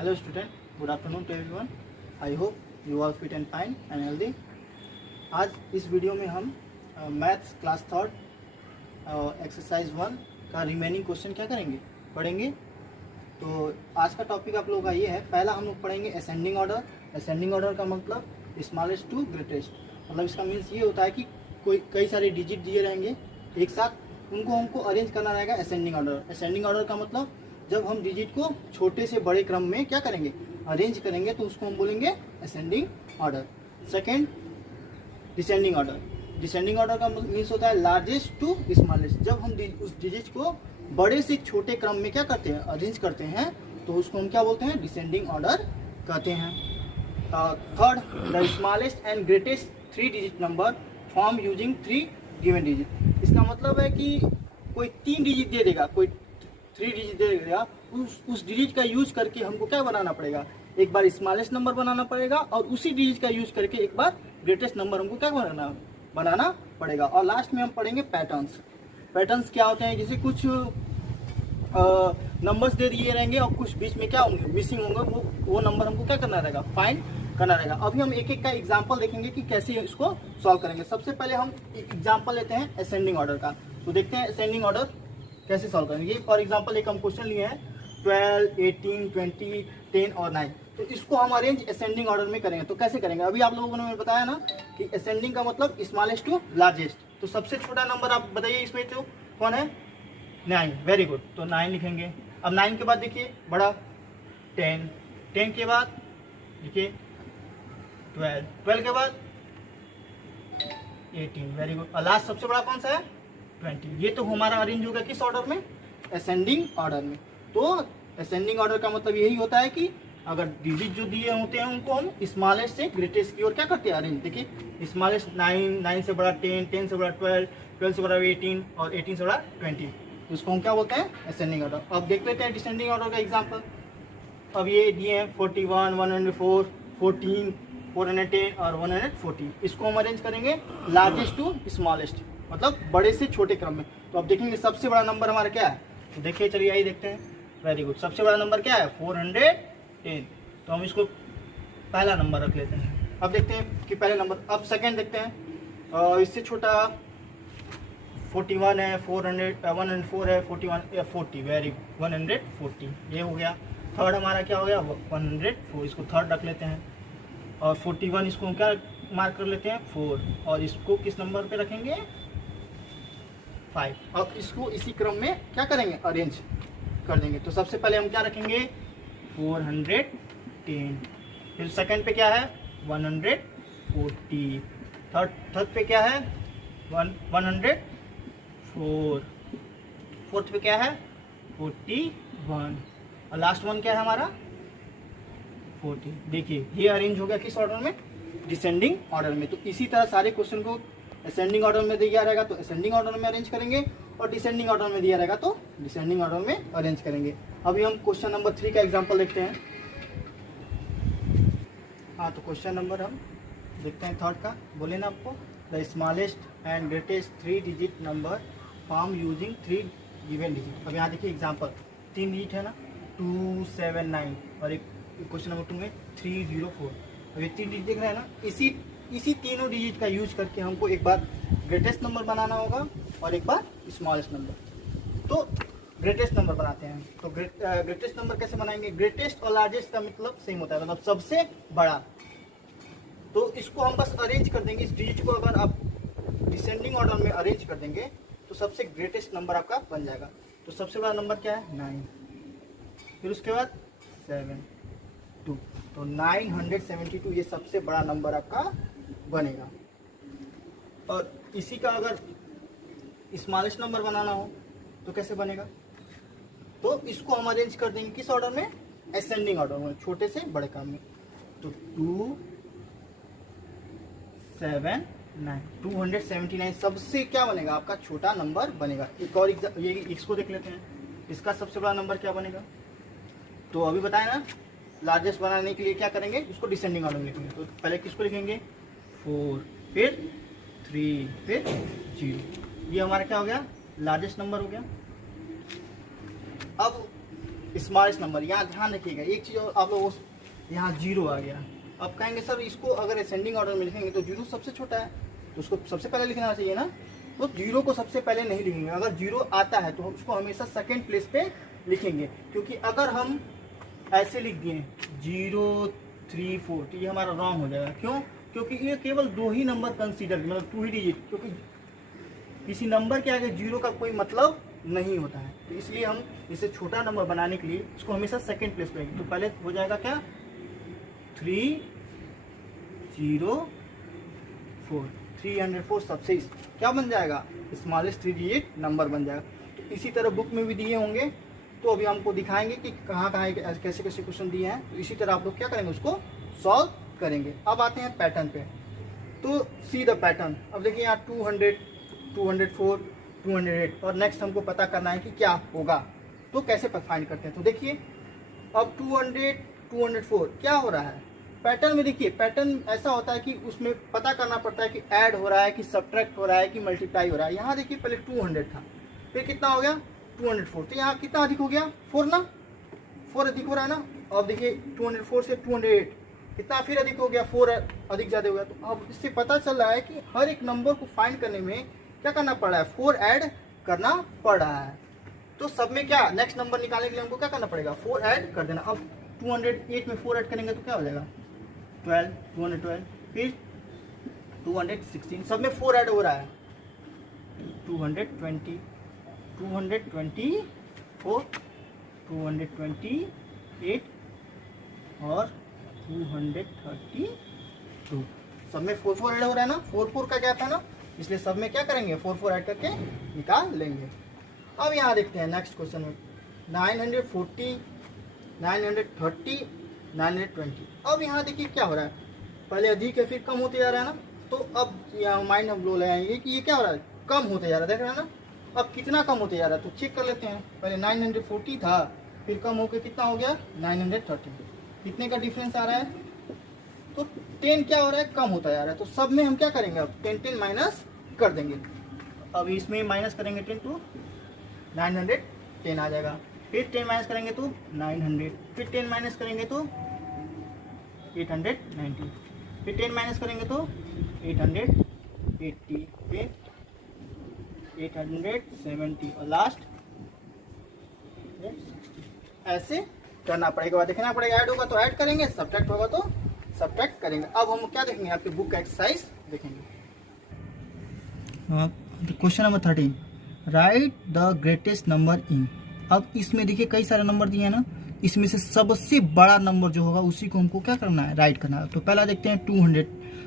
Hello student, good afternoon to everyone. I hope you all fit and fine and healthy. आज इस video में हम maths class third exercise 1 का remaining question क्या करेंगे, पढ़ेंगे। तो आज का टॉपिक आप लोगों का ये है। पहला हम लोग पढ़ेंगे असेंडिंग ऑर्डर। असेंडिंग ऑर्डर का मतलब स्मॉलेस्ट टू ग्रेटेस्ट, मतलब इसका मीन्स ये होता है कि कोई कई सारे डिजिट दिए रहेंगे एक साथ, उनको हमको अरेंज करना रहेगा असेंडिंग ऑर्डर। असेंडिंग ऑर्डर का मतलब जब हम डिजिट को छोटे से बड़े क्रम में क्या करेंगे, अरेंज करेंगे, तो उसको हम बोलेंगे ascending order. Second descending order. Descending order का मीन्स होता है लार्जेस्ट टू स्मॉलेस्ट। जब हम उस डिजिट को बड़े से छोटे क्रम में क्या करते हैं, अरेंज करते हैं, तो उसको हम क्या बोलते हैं, डिसेंडिंग ऑर्डर कहते हैं। Third the smallest and greatest 3 digit number form using 3 given digit. इसका मतलब है कि कोई 3 डिजिट दे देगा, कोई 3 डिजिट दे देगा, उस डिजिट का यूज करके हमको क्या बनाना पड़ेगा, एक बार स्मॉलेस्ट नंबर बनाना पड़ेगा और उसी डिजिट का यूज करके एक बार ग्रेटेस्ट नंबर हमको क्या बनाना पड़ेगा। और लास्ट में हम पढ़ेंगे पैटर्न्स। पैटर्न्स क्या होते हैं, जैसे कुछ नंबर्स दे दिए रहेंगे और कुछ बीच में क्या होंगे, मिसिंग होंगे, वो नंबर हमको क्या करना रहेगा, फाइंड करना रहेगा। अभी हम एक एक का एग्जाम्पल देखेंगे कि कैसे इसको सॉल्व करेंगे। सबसे पहले हम एग्जाम्पल लेते हैं असेंडिंग ऑर्डर का। तो देखते हैं असेंडिंग ऑर्डर कैसे सॉल्व करेंगे। फॉर एग्जाम्पल एक हम क्वेश्चन लिए हैं 12, 18, 20, 10 और 9। तो इसको हम अरेंज असेंडिंग ऑर्डर में करेंगे। तो कैसे करेंगे, अभी आप लोगों ने बताया ना कि असेंडिंग का मतलब स्मॉलेस्ट टू लार्जेस्ट। तो सबसे छोटा नंबर आप बताइए इसमें तो कौन है, 9। वेरी गुड, तो 9 लिखेंगे। अब 9 के बाद देखिए बड़ा 10, 10 के बाद देखिए 12, 12 के बाद 18। Very good. और लास्ट सबसे बड़ा कौन सा है, 20। ये तो हमारा अरेंज होगा किस ऑर्डर में, असेंडिंग ऑर्डर में। तो असेंडिंग ऑर्डर का मतलब यही होता है कि अगर डिजिट जो दिए होते हैं उनको हम स्मॉलेस्ट से ग्रेटेस्ट की ओर क्या करते हैं, अरेंज। देखिए स्मॉलेस्ट 9, 9 से बड़ा 10, 10 से बड़ा 12, 12 से बड़ा 18 और 18 से बड़ा 20। तो उसको हम क्या बोलते हैं, असेंडिंग ऑर्डर। अब देख लेते हैं डिसेंडिंग ऑर्डर का एग्जाम्पल। अब ये दिए हैं 41, 104, 14, 410 और 140। इसको हम अरेंज करेंगे लार्जेस्ट टू स्मॉलेस्ट, मतलब बड़े से छोटे क्रम में। तो अब देखेंगे सबसे बड़ा नंबर हमारा क्या है, तो देखिए चलिए आइए देखते हैं। Very good. सबसे बड़ा नंबर क्या है, 410। तो हम इसको पहला नंबर रख लेते हैं। अब देखते हैं कि पहले नंबर। अब सेकंड देखते हैं, इससे छोटा 41 है, 104 है, 41 40। वेरी 140 ये हो गया। थर्ड हमारा क्या हो गया, 104। इसको थर्ड रख लेते हैं। और 41 इसको हम क्या मार्क कर लेते हैं, 4। और इसको किस नंबर पे रखेंगे, 5। अब इसको इसी क्रम में क्या करेंगे, अरेंज कर देंगे। तो सबसे पहले हम क्या रखेंगे, 410। फिर सेकंड पे क्या है, 140। थर्ड पे क्या है, 104। फोर्थ पे क्या है, 41। और लास्ट वन क्या है हमारा, 40। देखिए ये अरेंज हो गया किस ऑर्डर में, डिसेंडिंग ऑर्डर में। तो इसी तरह सारे क्वेश्चन को असेंडिंग ऑर्डर में दिया रहेगा तो असेंडिंग ऑर्डर में अरेंज करेंगे, और डिसेंडिंग ऑर्डर में दिया रहेगा तो डिसेंडिंग ऑर्डर में अरेंज करेंगे। अभी हम क्वेश्चन नंबर 3 का एग्जांपल देखते हैं। हाँ, तो क्वेश्चन नंबर हम देखते हैं थर्ड का। बोले ना आपको, the smallest and greatest 3 digit number form using 3 given digit. अब यहाँ देखिए एग्जाम्पल, 3 डिजिट है ना, 2, 7, 9 और एक क्वेश्चन नंबर 2 में 304। अब ये 3 डिजिट देख रहे हैं ना, इसी तीनों डिजिट का यूज करके हमको एक बार ग्रेटेस्ट नंबर बनाना होगा और एक बार स्मॉलेस्ट नंबर। तो ग्रेटेस्ट नंबर बनाते हैं। तो ग्रेटेस्ट नंबर कैसे बनाएंगे, ग्रेटेस्ट और लार्जेस्ट का मतलब सेम होता है, मतलब सबसे बड़ा। तो इसको हम बस अरेंज कर देंगे, इस डिजिट को अगर आप डिसेंडिंग ऑर्डर में अरेंज कर देंगे तो सबसे ग्रेटेस्ट नंबर आपका बन जाएगा। तो सबसे बड़ा नंबर क्या है, 9। फिर उसके बाद 7, 2। तो 972 ये सबसे बड़ा नंबर आपका बनेगा। और इसी का अगर स्मॉलेस्ट नंबर बनाना हो तो कैसे बनेगा, तो इसको हम अरेंज कर देंगे किस ऑर्डर में, असेंडिंग ऑर्डर में, छोटे से बड़े क्रम में। तो 2, 7, 9, 279 सबसे क्या बनेगा, आपका छोटा नंबर बनेगा। एक और ये इसको देख लेते हैं, इसका सबसे बड़ा नंबर क्या बनेगा। तो अभी बताया ना, लार्जेस्ट बनाने के लिए क्या करेंगे, उसको डिसेंडिंग ऑर्डर में लिखेंगे। तो पहले किसको लिखेंगे, 4, फिर 3, फिर 0। ये हमारा क्या हो गया, लार्जेस्ट नंबर हो गया। अब स्मॉलेस्ट नंबर। यहाँ ध्यान रखिएगा एक चीज़, आप लोग यहाँ 0 आ गया। अब कहेंगे सर इसको अगर असेंडिंग ऑर्डर में लिखेंगे तो 0 सबसे छोटा है, तो उसको सबसे पहले लिखना चाहिए ना। तो 0 को सबसे पहले नहीं लिखेंगे, अगर 0 आता है तो हम उसको हमेशा सेकेंड प्लेस पे लिखेंगे। क्योंकि अगर हम ऐसे लिख दिए 0 3 4 तो ये हमारा रॉन्ग हो जाएगा। क्यों? क्योंकि ये केवल 2 ही नंबर कंसीडर, मतलब 2 ही डिजिट, क्योंकि किसी नंबर के आगे 0 का कोई मतलब नहीं होता है। तो इसलिए हम इसे छोटा नंबर बनाने के लिए इसको हमेशा सेकेंड प्लेस पे। तो पहले हो जाएगा क्या 304, 304 सबसे क्या बन जाएगा, स्मॉलेस्ट 3 डिजिट नंबर बन जाएगा। तो इसी तरह बुक में भी दिए होंगे, तो अभी हमको दिखाएंगे कि कहाँ कहाँ कैसे कैसे क्वेश्चन दिए हैं। तो इसी तरह आप लोग क्या करेंगे, उसको सॉल्व करेंगे। अब आते हैं पैटर्न पे। तो सी द पैटर्न। अब देखिए यहाँ 200, 204, 208 और नेक्स्ट हमको पता करना है कि क्या होगा। तो कैसे फाइंड करते हैं, तो देखिए अब 200, 204 क्या हो रहा है पैटर्न में। देखिए पैटर्न ऐसा होता है कि उसमें पता करना पड़ता है कि ऐड हो रहा है कि सब्ट्रैक्ट हो रहा है कि मल्टीप्लाई हो रहा है। यहाँ देखिए पहले 200 था, फिर कितना हो गया 204, तो यहाँ कितना अधिक हो गया 4 ना, 4 अधिक हो रहा है ना। अब देखिए 204 से 208 कितना फिर अधिक हो गया, 4 अधिक ज़्यादा हो गया। तो अब इससे पता चल रहा है कि हर एक नंबर को फाइंड करने में क्या करना पड़ रहा है, 4 ऐड करना पड़ रहा है। तो सब में क्या नेक्स्ट नंबर निकालने के लिए हमको क्या करना पड़ेगा, 4 ऐड कर देना। अब 208 में 4 ऐड करेंगे तो क्या हो जाएगा 12, 212, फिर 216, सब में 4 ऐड हो रहा है 220, 224, 228 और 232, सब में 4 ऐड हो रहा है ना, 4 का गैप है ना, इसलिए सब में क्या करेंगे 4 ऐड करके निकाल लेंगे। अब यहाँ देखते हैं नेक्स्ट क्वेश्चन में 940, 930, 920। अब यहाँ देखिए क्या हो रहा है, पहले अधिक है फिर कम होते जा रहा है ना। तो अब यहाँ माइंड हम लोग लगाएंगे कि ये क्या हो रहा है, कम होते जा रहा है, देख रहे हैं ना। अब कितना कम होते जा रहा है तो चेक कर लेते हैं। पहले 940 था, फिर कम होकर कितना हो गया 930, कितने का डिफरेंस आ रहा है, तो 10 क्या हो रहा है, कम होता जा रहा है। तो सब में हम क्या करेंगे, अब 10 माइनस कर देंगे। अब इसमें माइनस करेंगे 10 तो 910 आ जाएगा, फिर 10 माइनस करेंगे तो 900, फिर 10 माइनस करेंगे तो 890, फिर 10 माइनस करेंगे तो 880, फिर 870 और लास्ट 60। ऐसे करना पड़ेगा, देखना पड़ेगा। ऐड होगा तो ऐड करेंगे, सब्ट्रैक्ट होगा तो सब्ट्रैक्ट करेंगे। अब हम क्या देखेंगे, आपके बुक का एक्सरसाइज देखेंगे। Question number 13, right the greatest number in. अब इसमें देखिए कई सारे नंबर दिए हैं ना, इसमें से सबसे बड़ा नंबर जो होगा उसी को हमको क्या करना है, राइट करना है। तो पहला देखते हैं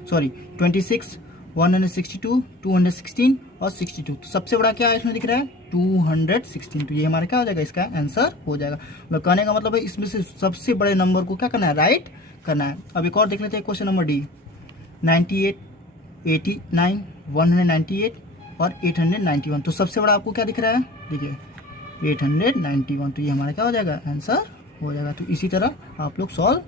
26, 162, 216 और 62। तो सबसे बड़ा क्या है इसमें दिख रहा है 216, तो ये हमारा क्या हो जाएगा, इसका आंसर हो जाएगा। मतलब कहने का मतलब है इसमें से सबसे बड़े नंबर को क्या करना है, राइट करना है। अब एक और देख लेते हैं क्वेश्चन नंबर डी, 98, 89, 198 और 891। तो सबसे बड़ा आपको क्या दिख रहा है, देखिए 891, तो ये हमारा क्या हो जाएगा, आंसर हो जाएगा। तो इसी तरह आप लोग सॉल्व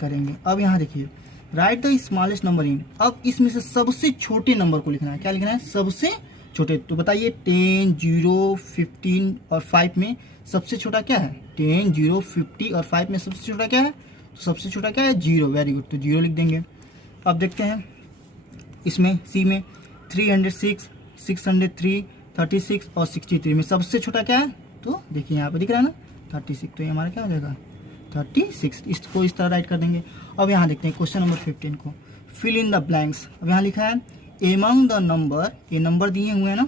करेंगे। अब यहाँ देखिए right the smallest number in. अब इसमें से सबसे छोटे नंबर को लिखना है, क्या लिखना है, सबसे छोटे। तो बताइए 10, 0, 15 और 5 में सबसे छोटा क्या है, 10, 0, 50 और 5 में सबसे छोटा क्या है, तो सबसे छोटा क्या है 0, वेरी गुड, तो 0 लिख देंगे। अब देखते हैं इसमें सी में 306, 603, 36 और 63 में सबसे छोटा क्या है, तो देखिए यहाँ पे दिख रहा है ना 36, तो ये हमारा क्या हो जाएगा 36। इसको इस तरह राइट कर देंगे। अब यहाँ देखते हैं क्वेश्चन नंबर 15 को, फिल इन द ब्लैंक्स। अब यहाँ लिखा है एमंग द नंबर, ये नंबर दिए हुए हैं ना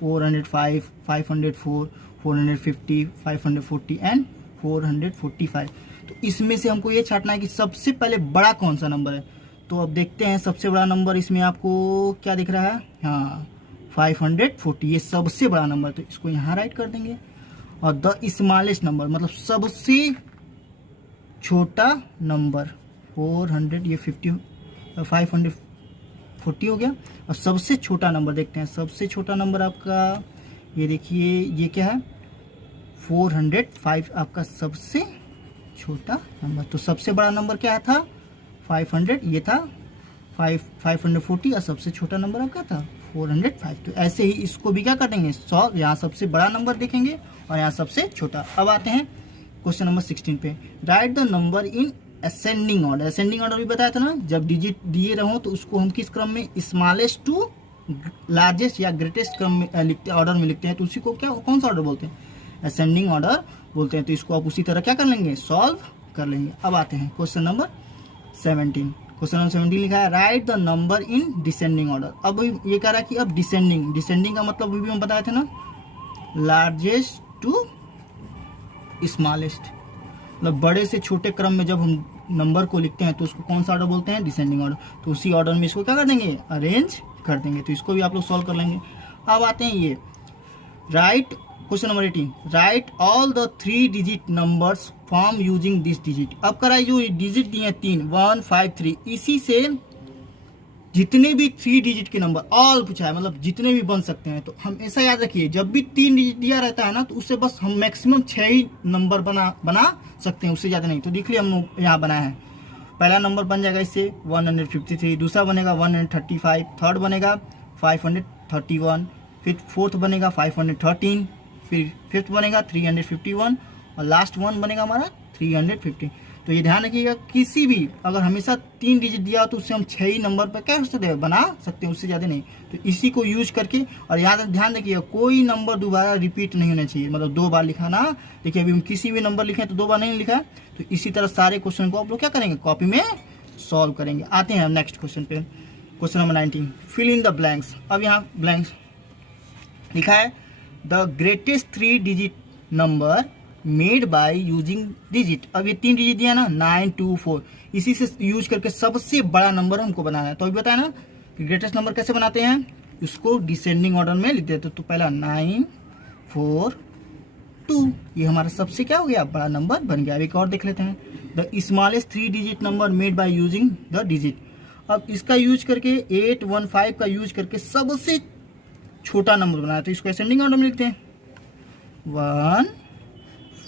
405, 504, 450, 540 एंड 445। तो इसमें से हमको ये छांटना है कि सबसे पहले बड़ा कौन सा नंबर है। तो अब देखते हैं सबसे बड़ा नंबर इसमें आपको क्या दिख रहा है, हाँ 540, ये सबसे बड़ा नंबर, तो इसको यहाँ राइट कर देंगे। और द स्मॉलेस्ट नंबर मतलब सबसे छोटा नंबर 400, ये 50, 540 हो गया। और सबसे छोटा नंबर देखते हैं, सबसे छोटा नंबर आपका ये देखिए ये क्या है 405, आपका सबसे छोटा नंबर। तो सबसे बड़ा नंबर क्या था 500, ये था 540 और सबसे छोटा नंबर आपका था 405। तो ऐसे ही इसको भी क्या कर देंगे 100, यहाँ सबसे बड़ा नंबर देखेंगे और यहाँ सबसे छोटा। अब आते हैं क्वेश्चन नंबर 16 पे, right the number in ascending order. Ascending order भी बताया था ना, जब डिजिट दिए रहो तो उसको हम किस क्रम में, स्मॉलेस्ट टू लार्जेस्ट या ग्रेटेस्ट क्रम में लिखते, ऑर्डर में लिखते हैं, तो उसी को क्या, कौन सा ऑर्डर बोलते हैं, असेंडिंग ऑर्डर बोलते हैं। तो इसको आप उसी तरह क्या कर लेंगे, सॉल्व कर लेंगे। अब आते हैं क्वेश्चन नंबर 17। क्वेश्चन नंबर 17 लिखा है, right the number in descending order. अब ये कह रहा है कि अब डिसेंडिंग, डिसेंडिंग का मतलब भी हम बताए थे ना, लार्जेस्ट टू स्मॉलेस्ट, मतलब बड़े से छोटे क्रम में जब हम नंबर को लिखते हैं तो उसको कौन सा ऑर्डर बोलते हैं, डिसेंडिंग ऑर्डर। तो उसी ऑर्डर में इसको क्या कर देंगे, अरेंज कर देंगे। तो इसको भी आप लोग सॉल्व कर लेंगे। अब आते हैं ये, right question number 18, right all the 3 digit numbers form using this digit. अब कराई जो डिजिट दिए हैं 3, 1, 5, 3, इसी से जितने भी 3 डिजिट के नंबर, ऑल पूछा है, मतलब जितने भी बन सकते हैं। तो हम ऐसा याद रखिए, जब भी 3 डिजिट दिया रहता है ना, तो उससे बस हम मैक्सिमम 6 ही नंबर बना सकते हैं, उससे ज़्यादा नहीं। तो देख लिया हम यहाँ बनाया है, पहला नंबर बन जाएगा इससे 153, दूसरा बनेगा 135, थर्ड बनेगा 531, फिर फोर्थ बनेगा 513, फिर फिफ्थ बनेगा 351 और लास्ट वन बनेगा हमारा 350। तो ये ध्यान रखिएगा, किसी भी अगर हमेशा 3 डिजिट दिया तो उससे हम 6 ही नंबर पर क्या कर सकते हैं, बना सकते हैं, उससे ज़्यादा नहीं। तो इसी को यूज करके, और यहाँ ध्यान रखिएगा कोई नंबर दोबारा रिपीट नहीं होना चाहिए, मतलब 2 बार लिखा ना। देखिए अभी हम किसी भी नंबर लिखे तो 2 बार नहीं लिखा। तो इसी तरह सारे क्वेश्चन को आप लोग क्या करेंगे, कॉपी में सॉल्व करेंगे। आते हैं हम नेक्स्ट क्वेश्चन पे, question number 19, fill in the blanks. अब यहाँ ब्लैंक्स लिखा है, the greatest 3 digit number made by using digit. अब ये 3 डिजिट दिया ना, 9, 2, 4, इसी से यूज करके सबसे बड़ा नंबर हमको बनाना है। तो अभी बताया ना कि ग्रेटेस्ट नंबर कैसे बनाते हैं, उसको डिसेंडिंग ऑर्डर में लिख देते। तो पहला 9, 4, 2, ये हमारा सबसे क्या हो गया, बड़ा नंबर बन गया। अब एक और देख लेते हैं, the smallest 3 digit number made by using the digit. अब इसका यूज करके 815 का यूज करके सबसे छोटा नंबर बनाया, तो इसको असेंडिंग ऑर्डर में लिखते हैं, 1,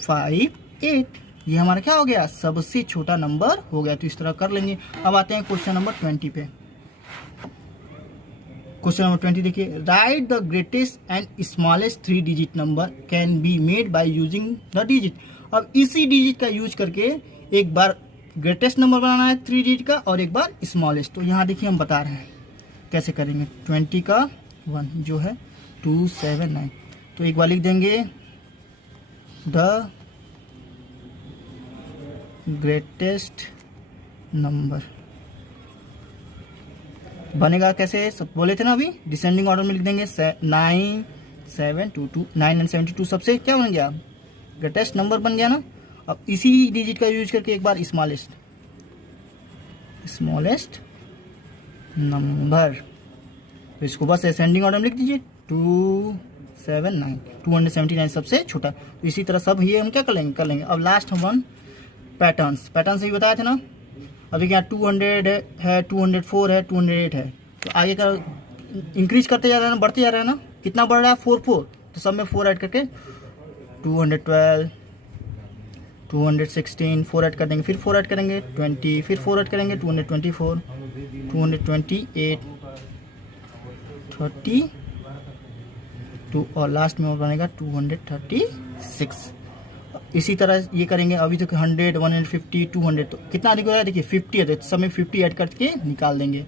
5, 8, ये हमारा क्या हो गया, सबसे छोटा नंबर हो गया। तो इस तरह कर लेंगे। अब आते हैं क्वेश्चन नंबर 20 पे। क्वेश्चन नंबर 20 देखिए, right the greatest and smallest 3 digit number can be made by using the digit. अब इसी डिजिट का यूज करके एक बार ग्रेटेस्ट नंबर बनाना है 3 डिजिट का, और एक बार स्मॉलेस्ट। तो यहाँ देखिए हम बता रहे हैं कैसे करेंगे। 20 का 1 जो है 279, तो एक बार लिख देंगे द ग्रेटेस्ट नंबर। बनेगा कैसे, सब बोले थे ना अभी, डिसेंडिंग ऑर्डर में लिख देंगे। 9, 7, 2, 2, 9 एंड 72 सबसे क्या बन गया, ग्रेटेस्ट नंबर बन गया ना। अब इसी डिजिट का यूज करके एक बार स्मॉलेस्ट नंबर, तो इसको बस असेंडिंग ऑर्डर में लिख दीजिए। 279, 279 सबसे छोटा। तो इसी तरह सब ये हम क्या कर लेंगे। अब लास्ट हम पैटर्न से भी बताया था ना। अभी क्या 200 है, 204 है, 208 है, तो आगे का इंक्रीज करते जा रहा है ना, बढ़ते जा रहा है ना। कितना बढ़ रहा है, 4, 4, तो सब में 4 ऐड करके 212, 216, 4 ऐड कर देंगे, फिर 4 ऐड करेंगे 20, फिर 4 ऐड करेंगे 224, 228, 32 और लास्ट में बनेगा 236। इसी तरह ये करेंगे। अभी तो 100, 150, 200, तो कितना अधिक हो रहा है, देखिए 50 है, तो सब में 50 ऐड करके निकाल देंगे।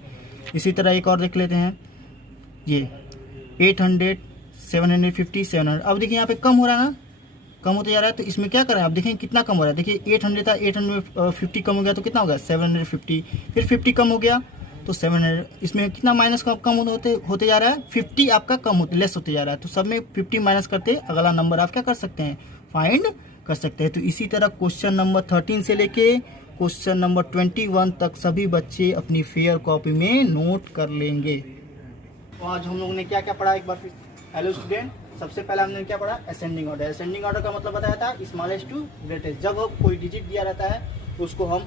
इसी तरह एक और देख लेते हैं, ये 800, 750, 700। अब देखिए यहाँ पे कम हो रहा है ना, कम होते जा रहा है। तो इसमें क्या करें, आप देखें कितना कम हो रहा है। देखिए 800 था, 850 कम हो गया, तो कितना हो गया 750, फिर 50 कम हो गया तो 700। इसमें कितना माइनस कम होते जा रहा है, 50 आपका कम लेस होते जा रहा है। तो सब में 50 माइनस करते अगला नंबर आप क्या कर सकते हैं, फाइंड कर सकते हैं। तो इसी तरह क्वेश्चन नंबर 13 से लेके क्वेश्चन नंबर 21 तक सभी बच्चे अपनी फेयर कॉपी में नोट कर लेंगे। तो आज हम लोगों ने क्या क्या पढ़ा, एक बार फिर हेलो स्टूडेंट। सबसे पहले हमने क्या पढ़ा, असेंडिंग ऑर्डर। असेंडिंग ऑर्डर का मतलब बताया था स्मॉलेस्ट टू ग्रेटेस्ट। जब कोई डिजिट दिया रहता है तो उसको हम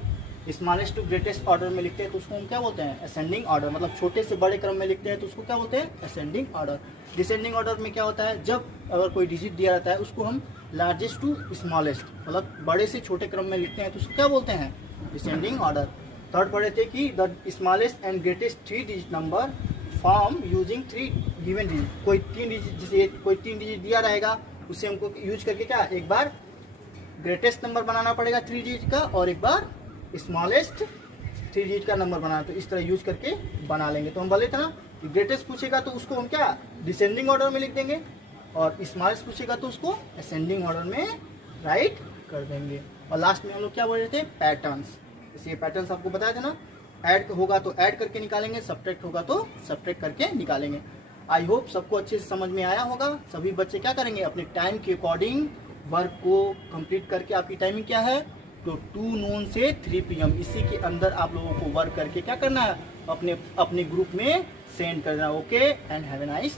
स्मॉलेस्ट टू ग्रेटेस्ट ऑर्डर में लिखते हैं, तो उसको हम क्या बोलते हैं, असेंडिंग ऑर्डर। मतलब छोटे से बड़े क्रम में लिखते हैं तो उसको क्या बोलते हैं, असेंडिंग ऑर्डर। डिसेंडिंग ऑर्डर में क्या होता है, जब अगर कोई डिजिट दिया रहता है उसको हम लार्जेस्ट टू स्मॉलेस्ट, मतलब बड़े से छोटे क्रम में लिखते हैं, तो उसको क्या बोलते हैं, डिसेंडिंग ऑर्डर। थर्ड पढ़े थे कि the smallest and greatest 3 digit number form using 3 given digit. कोई 3 डिजिट, जैसे कोई 3 डिजिट दिया रहेगा उससे हमको यूज करके क्या एक बार ग्रेटेस्ट नंबर बनाना पड़ेगा 3 डिजिट का, और एक बार स्मॉलेस्ट 3 डिजिट का नंबर बनाना। तो इस तरह यूज करके बना लेंगे। तो हम बोले थे ना कि ग्रेटेस्ट पूछेगा तो उसको हम क्या डिसेंडिंग ऑर्डर में लिख देंगे, और स्मॉलेस्ट पूछेगा तो उसको असेंडिंग ऑर्डर में राइट कर देंगे। और लास्ट में हम लोग क्या बोल रहे थे, पैटर्न्स। जैसे ये पैटर्न्स आपको बताया था ना, ऐड होगा तो ऐड करके निकालेंगे, सब्ट्रैक्ट होगा तो सब्ट्रैक्ट करके निकालेंगे। आई होप सबको अच्छे से समझ में आया होगा। सभी बच्चे क्या करेंगे, अपने टाइम के अकॉर्डिंग वर्क को कंप्लीट करके, आपकी टाइमिंग क्या है तो 2 नून से 3 PM, इसी के अंदर आप लोगों को वर्क करके क्या करना है, अपने ग्रुप में सेंड करना। Okay and have a nice